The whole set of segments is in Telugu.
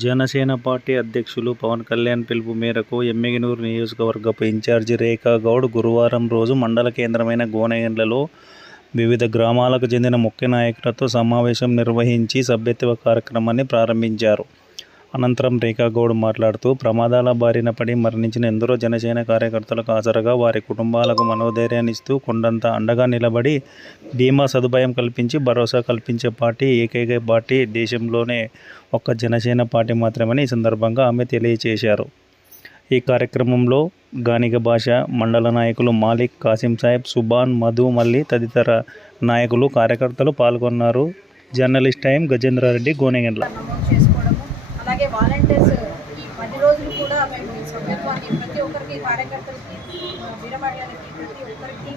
జనసేన పార్టీ అధ్యక్షులు పవన్ కళ్యాణ్ పిలుపు మేరకు ఎమ్మిగినూరు నియోజకవర్గపు ఇన్ఛార్జి రేఖా గౌడ్ గురువారం రోజు మండల కేంద్రమైన గోనెగండ్లలో వివిధ గ్రామాలకు చెందిన ముఖ్య నాయకులతో సమావేశం నిర్వహించి సభ్యత్వ కార్యక్రమాన్ని ప్రారంభించారు. అనంతరం రేఖా గౌడ్ మాట్లాడుతూ ప్రమాదాల బారిన పడి మరణించిన ఎందరో జనసేన కార్యకర్తలకు ఆసరాగా వారి కుటుంబాలకు మనోధైర్యాన్నిస్తూ కొండంత అండగా నిలబడి బీమా సదుపాయం కల్పించి భరోసా కల్పించే పార్టీ ఏకైక పార్టీ దేశంలోనే ఒక్క జనసేన పార్టీ మాత్రమని ఈ సందర్భంగా ఆమె తెలియజేశారు. ఈ కార్యక్రమంలో గానిగ భాష, మండల నాయకులు మాలిక్, కాసిం సాహెబ్, సుభాన్, మధు, మల్లి తదితర నాయకులు, కార్యకర్తలు పాల్గొన్నారు. జర్నలిస్ట్ టైం గజేంద్రారెడ్డి గోనెగండ్ల అలాగే వాలంటీర్స్ ఈ పది రోజులు కూడా మేము సభ్యత్వాన్ని ప్రతి ఒక్కరికి కార్యకర్తలకి వీరమహిళలకి ప్రతి ఒక్కరికి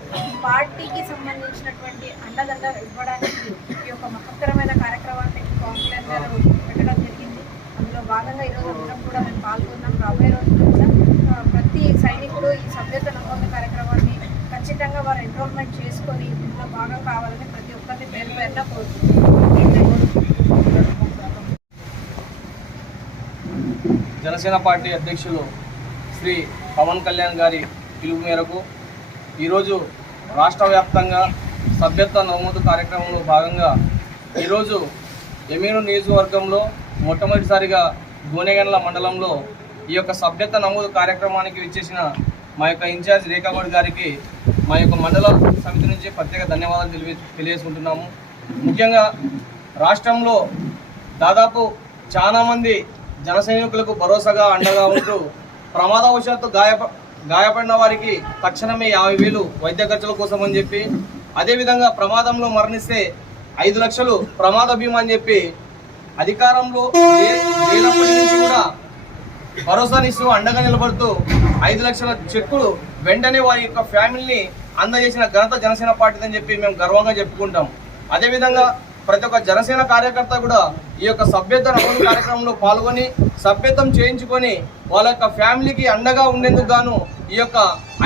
పార్టీకి సంబంధించినటువంటి అండదండ ఇవ్వడానికి ఈ యొక్క మహత్తరమైన కార్యక్రమాన్ని కాంగ్రెస్ గారు పెట్టడం జరిగింది. అందులో భాగంగా ఈరోజు అందరం కూడా మేము పాల్గొన్నాం. రాబోయే రోజుల్లో కూడా ప్రతి సైనికుడు ఈ సభ్యత నమోదు కార్యక్రమాన్ని ఖచ్చితంగా వారు ఎన్రోల్మెంట్ చేసుకొని ఇందులో భాగం కావాలని ప్రతి ఒక్కరిని పేరు పేరున కోరుతున్నాం. జనసేన పార్టీ అధ్యక్షులు శ్రీ పవన్ కళ్యాణ్ గారి పిలుపు మేరకు ఈరోజు రాష్ట్ర వ్యాప్తంగా సభ్యత్వ నమోదు కార్యక్రమంలో భాగంగా ఈరోజు ఎమీను నియోజకవర్గంలో మొట్టమొదటిసారిగా గోనెగండ్ల మండలంలో ఈ యొక్క సభ్యత్వ నమోదు కార్యక్రమానికి విచ్చేసిన మా యొక్క ఇన్ఛార్జ్ రేఖాగౌడ్ గారికి మా యొక్క మండల సమితి నుంచి ప్రత్యేక ధన్యవాదాలు తెలియ తెలియజేసుకుంటున్నాము. ముఖ్యంగా రాష్ట్రంలో దాదాపు చాలామంది జన సైనికులకు భరోసాగా అండగా ఉంటూ ప్రమాదవశాత్తు గాయ గాయపడిన వారికి తక్షణమే యాభై వేలు వైద్య ఖర్చుల కోసం అని చెప్పి అదేవిధంగా ప్రమాదంలో మరణిస్తే ఐదు లక్షలు ప్రమాద బీమా అని చెప్పి అధికారంలో లేనప్పటి నుంచి కూడా భరోసానిస్తూ అండగా నిలబడుతూ ఐదు లక్షల చెక్కులు వెంటనే వారి యొక్క ఫ్యామిలీని అందజేసిన ఘనత జనసేన పార్టీ అని చెప్పి మేము గర్వంగా చెప్పుకుంటాం. అదేవిధంగా ప్రతి ఒక్క జనసేన కార్యకర్త కూడా ఈ యొక్క సభ్యత నమోదు కార్యక్రమంలో పాల్గొని సభ్యత్వం చేయించుకొని వాళ్ళ యొక్క ఫ్యామిలీకి అండగా ఉండేందుకు గాను ఈ యొక్క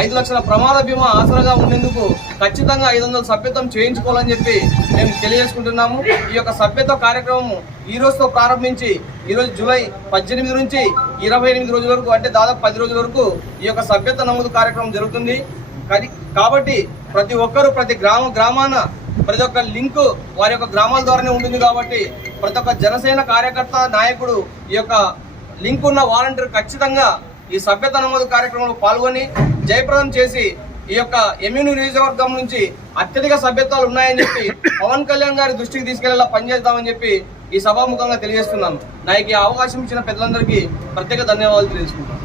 ఐదు లక్షల ప్రమాద బీమా ఆసరాగా ఉండేందుకు ఖచ్చితంగా ఐదు వందల సభ్యత్వం చేయించుకోవాలని చెప్పి మేము తెలియజేసుకుంటున్నాము. ఈ యొక్క సభ్యత్వ కార్యక్రమం ఈ రోజుతో ప్రారంభించి ఈరోజు జూలై పద్దెనిమిది నుంచి ఇరవై ఎనిమిది రోజుల వరకు అంటే దాదాపు పది రోజుల వరకు ఈ యొక్క సభ్యత నమోదు కార్యక్రమం జరుగుతుంది. కాబట్టి ప్రతి ఒక్కరూ ప్రతి గ్రామ గ్రామాన ప్రతి ఒక్క లింక్ వారి యొక్క గ్రామాల ద్వారానే ఉంటుంది కాబట్టి ప్రతి ఒక్క జనసేన కార్యకర్త నాయకుడు ఈ యొక్క లింక్ ఉన్న వాలంటీర్ ఖచ్చితంగా ఈ సభ్యత నమోదు కార్యక్రమంలో పాల్గొని జయప్రదం చేసి ఈ యొక్క ఎమ్యూని నియోజకవర్గం నుంచి అత్యధిక సభ్యత్వాలు ఉన్నాయని చెప్పి పవన్ కళ్యాణ్ గారి దృష్టికి తీసుకెళ్ళేలా పనిచేద్దామని చెప్పి ఈ సభాముఖంగా తెలియజేస్తున్నాను. నాకు ఈ అవకాశం ఇచ్చిన పెద్దలందరికీ ప్రత్యేక ధన్యవాదాలు తెలియజేసుకుంటాను